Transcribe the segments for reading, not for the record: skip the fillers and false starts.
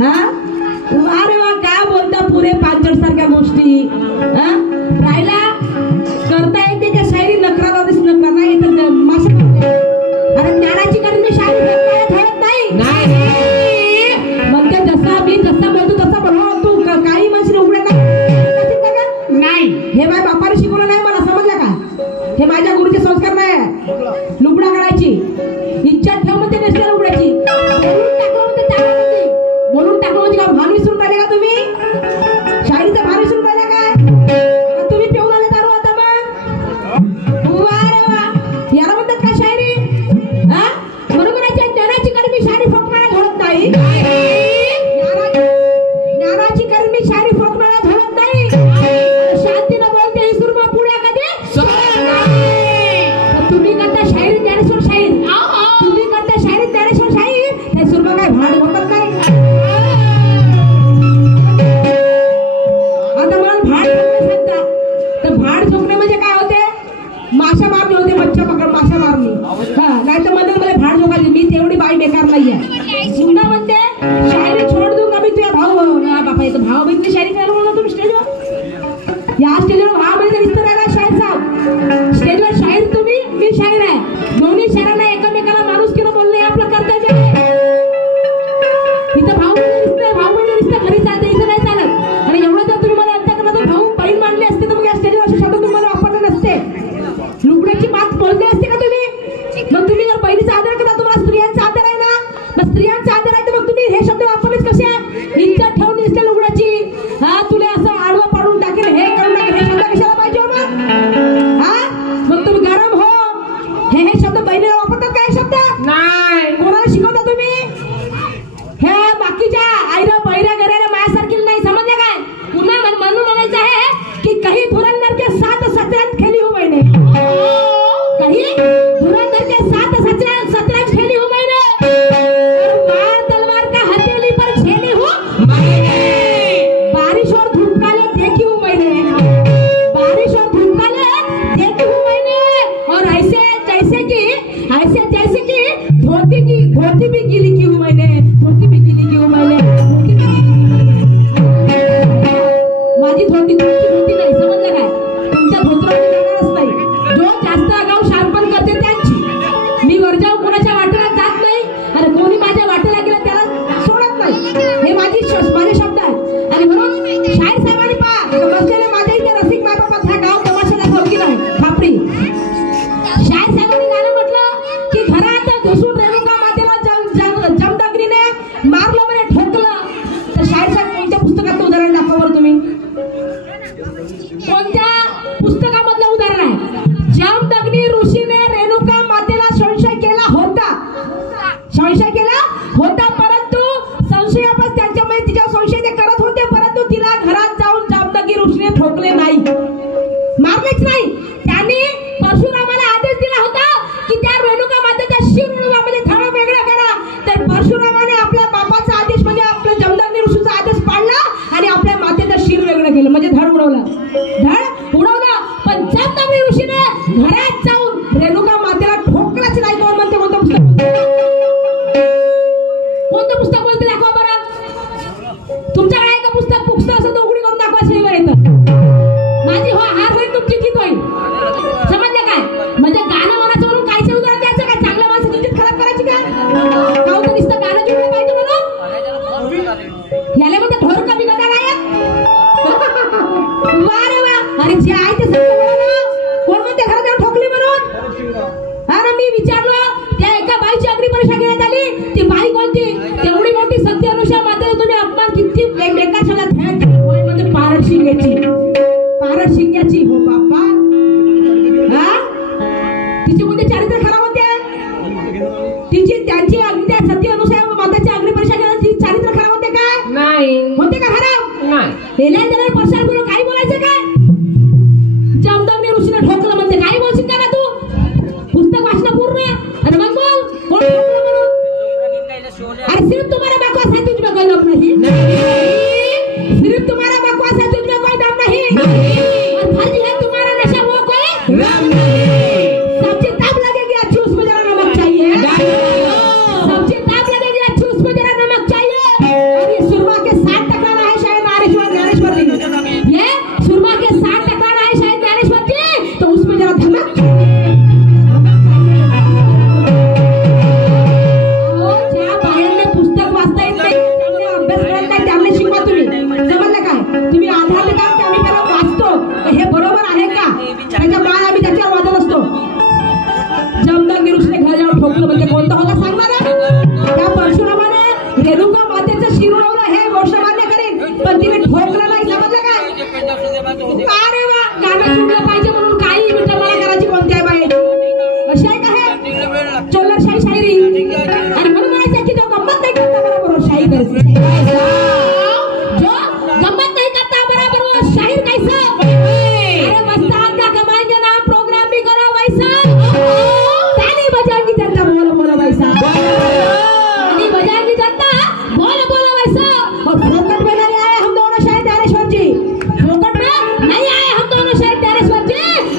हा अरे वा काय बोलता पुरे पांचट सारख्या गोष्टी राहिला करता येते का शायरी नकरा नाही येत माशा अरे ज्ञानाची कारण मी शायरी ठरत नाही म्हणते जसा बोलतो तसा बोलवा तू काही माणसं उघड्या नाही हे माझ्या बापाने शिकवलं नाही मला समजलं का हे माझ्या गुरुचे संस्कार नाही लुगडा काढायची इच्छा ठेव म्हणते नेसल्या लुगड्याची बोलून टाकलं म्हणजे का भान विसरून राहिले का तुम्ही शायरीचा भान विसरून राहिला काय तुम्ही पिऊन आले दारू आता मग याला म्हणतात का शायरी बरोबर आहे ज्ञानाची कर्मी शायरी फकणारा घडत नाही ज्ञानाची कर्मी शायरी फकणारा घडत नाही शांतीनं बोलते ही सुरमा पुढे कधी तुम्ही करता शायरी ज्ञानेश्वर शाहीर तुम्ही करता शायरी ज्ञानेश्वर शाहीर हे सुरमा काय भाड होतात नाही आता मला भाड सांगता तर भाड झोपणे म्हणजे काय होते माशा मारणे होते मच्छा पकड माशा मारणे नाही तर मध्ये मला भाड झोकायची मी तेवढी बाई बेकार नाहीये सुंदर म्हणते शायरी छोड दूं का मी तुझ्या भाऊ बापा येतो भाऊ बहिणी शायरी करायला म्हणून तुम्ही स्टेजवर या स्टेजवर भाव म्हणजे दिसत राहिला शाहीर साहेब स्टेजवर शाहीर तुम्ही मी शाहीर आहे दोन्ही शायरांना एकमेकाला माणूस किंवा बोलणे आपलं कर्तव्य आहे इथं भाऊ बहिणी दिसतं घरी चालतं इथं नाही चालत आणि एवढं जर तुम्ही मला अंतःकरणातून भाऊ बहीण मानले असते तर मग या स्टेजवर असे शब्द तुम्हाला वापरले नसते लुगड्याची बात बोलले असते का तुम्ही मग तुम्ही जर बहिणीचा आदर करता तुम्हाला स्त्रियांचा आदर आहे ना मग स्त्रियांचा आदर आहे तर मग तुम्ही हे शब्द वापरलेच कसे इज्जत ठेवून दिसते लुगड्याची तुला असं आडवं पाडून टाकेल हे करून टाकेल हे शब्द कशाला पाहिजे मग मग तुम्ही गरम हो हे शब्द बहिणीला वापरतात काय शब्द नाही कोणाला शिकवता तुम्ही हे बाकीच्या आईरा बहिरा करायला माझ्यासारखी नाही समजले काय पुन्हा म्हणून म्हणायचं आहे की काही धुरंधर के साथ शतरंज खेली हो मैंने काही धुरंधर के साथ शतरंज खेली हो मैंने मार तलवार का हथेली पर झेली हूँ बारिश और धूप काले देखी हूँ मैंने बारिश और धूप काले देखी हूँ मैंने और ऐसे जैसे कि धोती भी गीली की हूँ मैंने धोती भी गीली की हूँ मैंने माझी धोती नाही समजलं काय तुमच्या धोत्रामध्ये जाणारच नाही जो जास्त आगाऊ शार्पण करते त्यांची मी वर जाऊ कोणाच्या वाटेला जात नाही आणि कोणी माझ्या वाटेला गेलं त्याला सोडत नाही हे माझे शब्द आहेत आणि म्हणून शाहीर साहेबांनी पहा बसलेले माझ्या इथे रसिक मायबापात ह्या गाव तमाशाला ठोकी नाही खापरी शाहीर साहेबांनी गाणं म्हटलं की घरात घुसून रेणुका मातेला जमदग्नीने मारलं म्हणे ठोकलं तर शाहीर साहेब कोणत्या पुस्तकात उदाहरण दाखवा बरं तुम्ही कोणत्या पुस्तकामधलं उदाहरण आहे जमदग्नी ऋषीने रेणुका मातेला संशय केला होता परंतु संशयापास त्यांच्यामध्ये तिच्या संशय ते करत होते परंतु तिला घरात जाऊन जमदग्नी ऋषीने ठोकले नाही मारलेच नाही त्यांनी परशुरामाला आदेश दिला होता की त्या रेणुका मातेचा शिर म्हणजे थडा वेगळा करा तर परशुरामाने आपल्या बापाचा आदेश म्हणजे आपल्या जमदग्नी ऋषीचा आदेश पाळला आणि आपल्या मातेचं शिर वेगळं केलं म्हणजे धड उडवलं पण जमदग्नी ऋषीने घरात जाऊन रेणुका मातेला ठोकलाच नाही कोण म्हणते कोणतं पुस्तक बोलते दाखवा बरं तुमच्याकडे आहे का पुस्तक असं तर उघडी करून दाखवा श्रीवर येतं माझी हार होईल तुमची जीत होईल समजलं काय म्हणजे गाणं म्हणायचं म्हणून कायचं उदाहरण द्यायचं काय चांगल्या माणसं तुमची खराब करायची का गावचं नुसतं गाणं जुळलं पाहिजे म्हणून याला म्हणते ढोर कमी गदा गायक वा रे वा अरे जे आहे ते सत्य कोण म्हणते घरात जाऊन ठोकली म्हणून अरे मी विचारलं त्या एका बाईची अग्नी परीक्षा घेण्यात आली ती बाई कोणती तेवढी मोठी सत्य अनुषा मात्र तुम्ही अपमान किती बेकार शब्दात म्हणजे पारड शिंग्याची हो बाप्पा तिची कोणते चारित्र्य खराब होते त्यांची अग्नी सत्य अनुषा माताची अग्नी परीक्षा घेण्याची चारित्र्य खराब होते काय नाही होते का खराब नाही प्रसार करून काही बोलायचं काय जमदग्नी ऋषीने ठोकलं म्हणते काही बोलशील का तू पुस्तक वाचलं पूर्ण आणि मग बोल कोण ठोकलं म्हणून अरे सिर्फ तुम्हारा बकवास है तुझमें कोई दम नहीं सिर्फ तुम्हारा बकवास है तुझमें कोई दम नहीं और फर्ज है तुम्हारा नशा वो कोई रम नहीं सब्जी तब लगेगी अच्छी उसमें जरा नमक चाहिए सब्जी तब लगेगी अच्छी उसमें जरा नमक चाहिए और ये काय त्यांना शिकवा तुम्ही, समजलं काय? तुम्ही आधार देता ते आम्ही त्याला वाचतो हे बरोबर आहे का, त्याच्या बाद आम्ही त्याच्यावर वाचत असतो. जमदग्नी ऋषीने घर जाऊन ठोकलं म्हणजे कोणतं होता सांग मला. त्या परशुरामाने रेणुका मातेचं शिरोडवलं हे गोष्ट मान्य करेन, पण तिने ठोकलं नाही, समजलं काय? अरे वा, गाणं चुकलं पाहिजे म्हणून काही विठ्ठलाला करायची कोणती आहे बाई, अशी आहे का हे चोलरशाही शायरी. आणि म्हणून म्हणायचं की जो गंमत नाही करता बरोबर शाहीर कैसे, जो गंमत नहीं करता बराबर वो शाहीर कैसे. अरे मस्त आज्ञा कमाएंगे ना, प्रोग्राम भी करो वैसा, ताली बजाएंगी जनता बोलो बोलो वैसा, ताली बजाएंगी जनता बोलो बोलो वैसा. और फोकट में नहीं आए हम दोनों शाहीर ज्ञानेश्वर जी, फोकट में नहीं आए हम दोनों शाहीर ज्ञानेश्वर जी.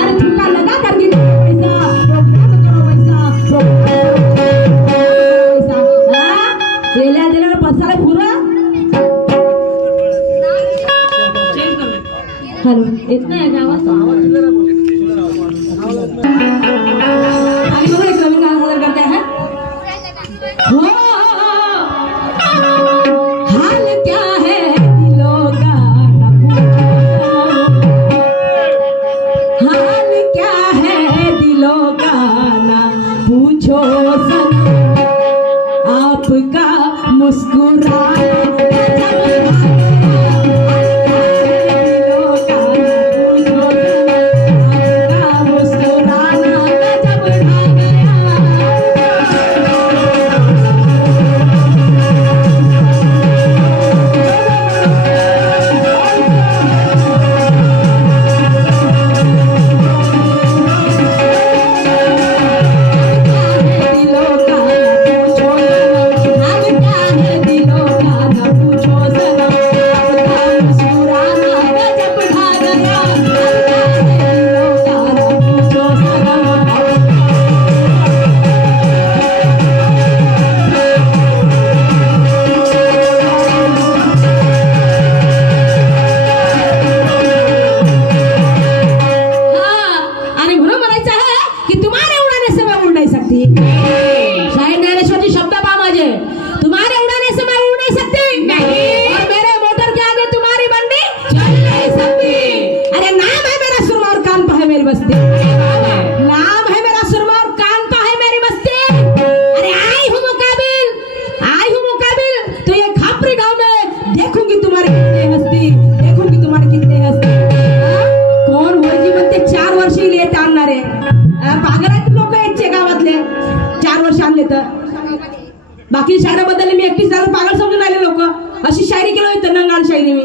अरे ठुमका लगा करके वैसा प्रोग्राम करो वैसा, वैसा रेल्या दिल्यावर पसारा पुरा. हॅलो, येत नाही का आवाज? आणि बघा एक नवीन गाणं सादर करते हैं. हो हाल क्या है दिलों का न पूछो, हाल क्या है दिलों का न पूछो सनम, आपका मुस्कुराना बाकी शायराबद्दल मी एकटीच झालं पागल समजून आले लोक. अशी शायरी केलं होतं नंगाळ शायरी, मी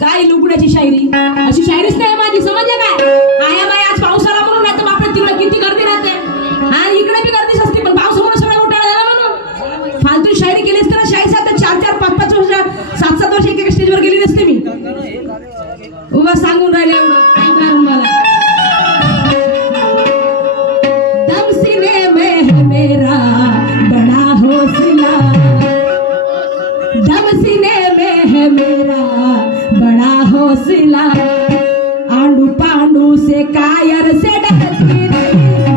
काय लुगड्याची शायरी, अशी शायरीच नाही माझी, समजलं काय? आया बाई आज पाऊस आला म्हणून, नाही तर बापरे तिकडे किती गर्दी राहते आणि इकडे बी गर्दीच असते, पण पावसामुळे सगळं घोटाळा झाला म्हणून फालतू शायरी केलीस तर शायरी आता 4-4, 5-5 वर्ष 7-7 वर्ष एका स्टेजवर गेली नसते मी. उभा सांगून राहिले एवढं मला. दम सीने में है मेरा बड़ा हौसला, दम सीने में है मेरा बड़ा हौसला, आंडू पांडू से कायर से डरती नहीं,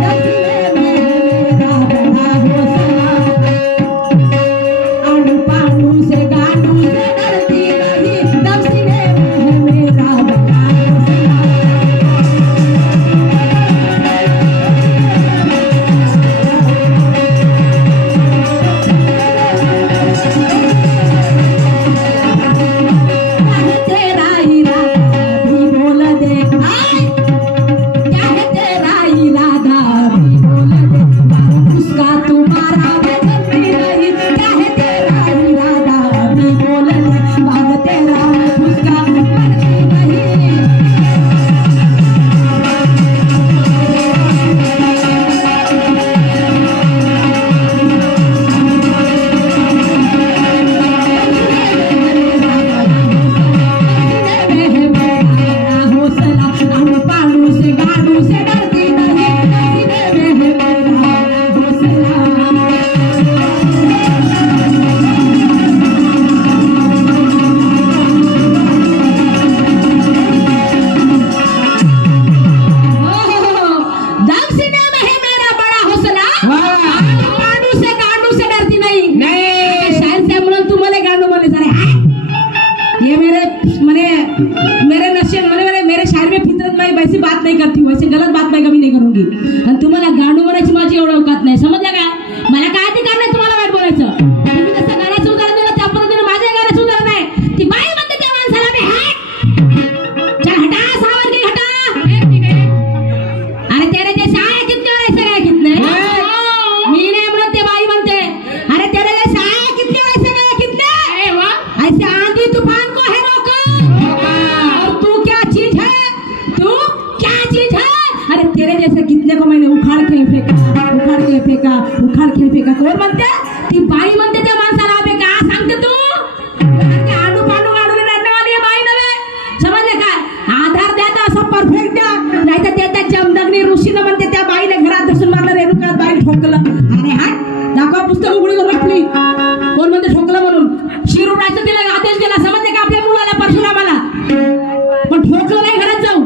दम सीने में है मेरा बड़ा हौसला, आंडू पांडू से गांडू से डरती नहीं, दम सीने में है मेरा बड़ा हौसला. तेरा इरादा भी बोल दे, क्या है तेरा इरादा मेरे नशे मेरे शायर में फितरत में वैसी बात नहीं करती हूँ, वैसे गलत बात मैं कभी नहीं करूंगी। आणि तुम्हाला गाणं म्हणायची माझी एवढं अवकात नाही, समजलं काय? मला काय अधिकार नाही तुम्हाला वाईट बोलायचं। तुम्ही जसं गाण्याचं उदाहरण दिलं त्या पद्धतीने माझ्या गाण्याचं उदाहरण आहे। ती बाई म्हणते त्या माणसाला बे हाट चल हटा सावर की हटा, अरे तेरे जैसे आया कितने और ऐसे गए कितने, मी नाही म्हणत, ते बाई म्हणते अरे तेरे जैसे आया कितने और ऐसे गए कितने, ऐसे आंधी तूफान को है रोका, और तू क्या चीज है, तू क्या चीज है, अरे तेरे जैसे कितने को मैंने उखाड़ के फेंका, उखाड़ के फेंका, उखाड़ के फेंका। कोण म्हणते? ती बाई म्हणते त्या माणसाला बे का सांगते तू, आडू पाडू आडू रडण्यावाली आहे बाई नव्हे, समजले काय? आधार द्या तर असं परफेक्ट द्या, नाही तर त्या जमदग्नी ऋषीनं म्हणते त्या बाईने घरात धसून मारलं, रेणुकात बाई ठोकलं, अरे हाट दाखवा पुस्तक उघडी करून आपली, कोण म्हणते ठोकलं म्हणून, शिरूरायचं तिला आदेश दिला, समजले का? आपल्या मुलाला परशुरामाला, पण ठोकलं नाही घरात जाऊ,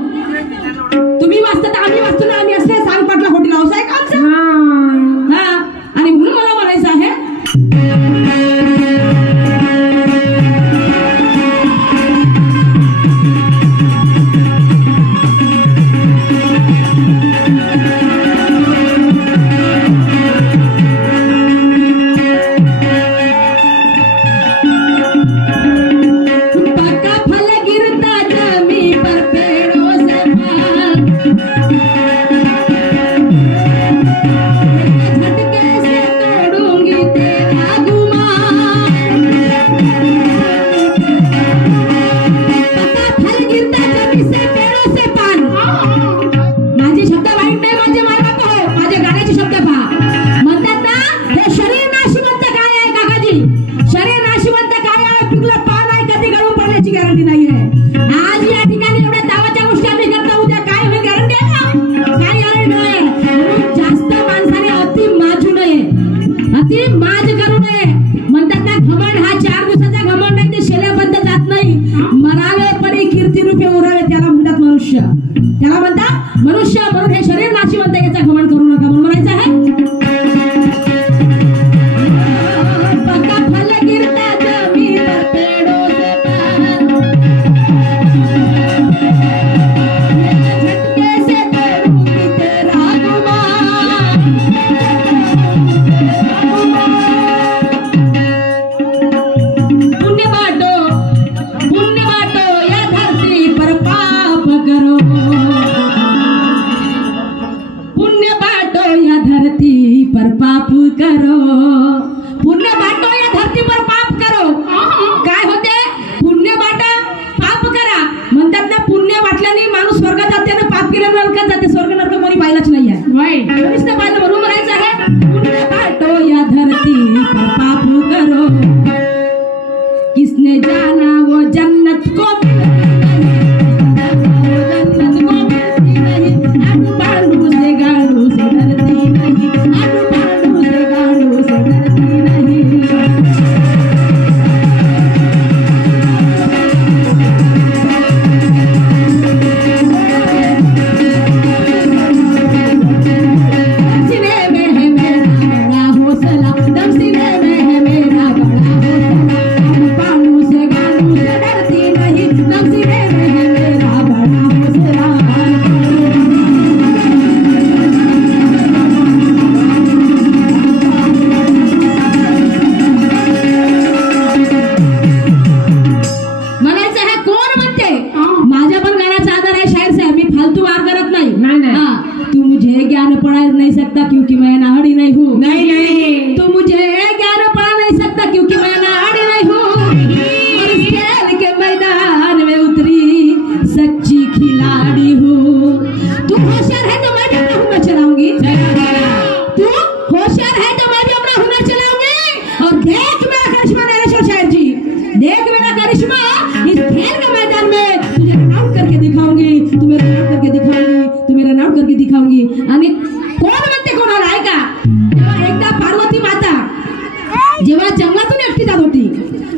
तुम्ही वाचता तर आम्ही वाचतो ना, आम्ही असले सांग पाटला खोटी लावस आहे का आमचं, हा, आणि म्हणून मला म्हणायचं आहे त्याला म्हणतात मनुष्य, म्हणून हे शरीर नाशिवंत याचा घमंड करू नका म्हणून म्हणायचं आहे। पक्का फल गिरता जमीन पर पेड़ों से झटके से तोड़ूंगी तेरा गुमान, पुण्य बाटो या धरती पर पाप करो, पुण्य बाटो या धरती पर पाप करो, पुण्य बाटो या धरती पर पाप करो, काय होते? पुण्य बाटा पाप करा म्हणतात ना, पुण्य वाटल्याने माणूस स्वर्गात जाते ना, पाप केल्याने नरकात जाते, स्वर्ग नरक कोणी पाहिलंच नाही आहे, कोणीच नाही पाहिलं, म्हणून म्हणायचं आहे पुण्य बाटो या धरती पर पाप करो, किसने जाना वो जन्नत को जेव्हा जंगलातून एकटी जात होती,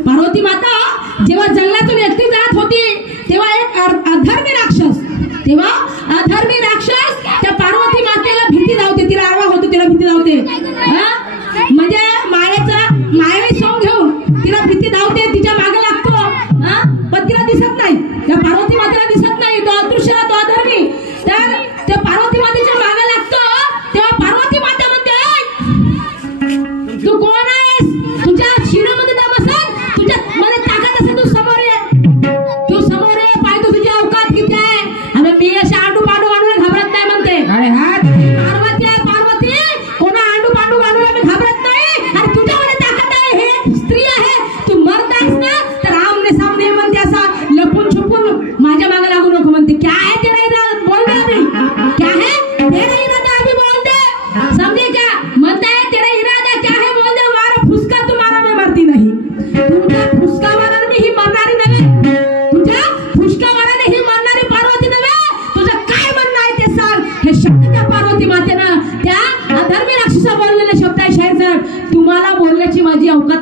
पार्वती माता जेव्हा जंगलातून एकटी जात होती, तेव्हा एक अधर्मी राक्षस, तेव्हा अधर्मी राक्षस त्या पार्वती मातेला भीती लावते, तिला आवा होतो, तिला भीती लावते, म्हणजे मायावी सोंग घेऊन तिला भीती लावते, तिच्या मागे लागतो, पण तिला दिसत नाही, त्या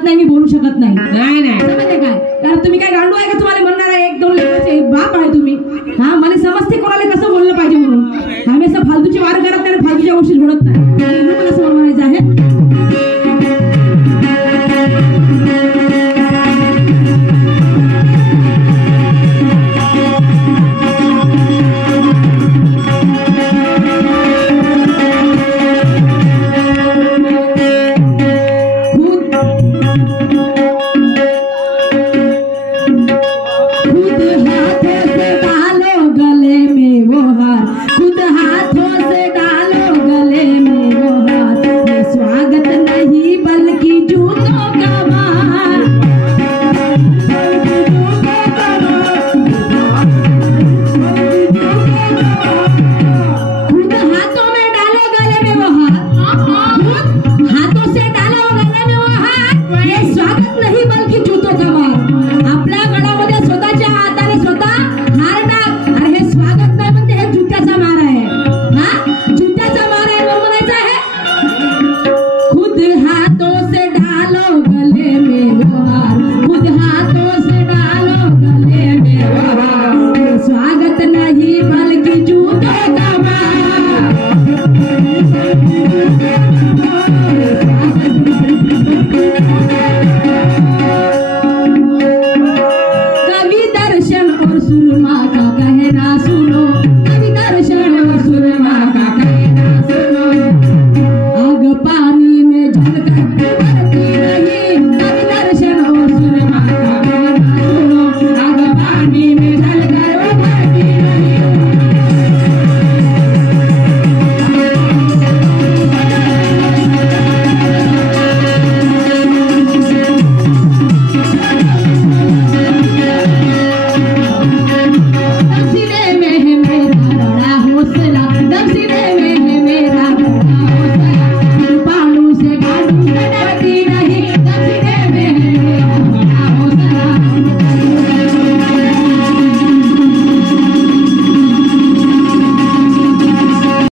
नाही, मी बोलू शकत नाही. नाही नाही समजते काय? कारण तुम्ही काय गांडू आहे का तुम्हाला म्हणणार आहे? एक दोन लेकराचे बाप आहे तुम्ही. हा, मला समजते कोणाला कसं बोललं पाहिजे म्हणून. आम्ही असं फालतूची वार करत नाही, फालतूच्या गोष्टी घडत नाही.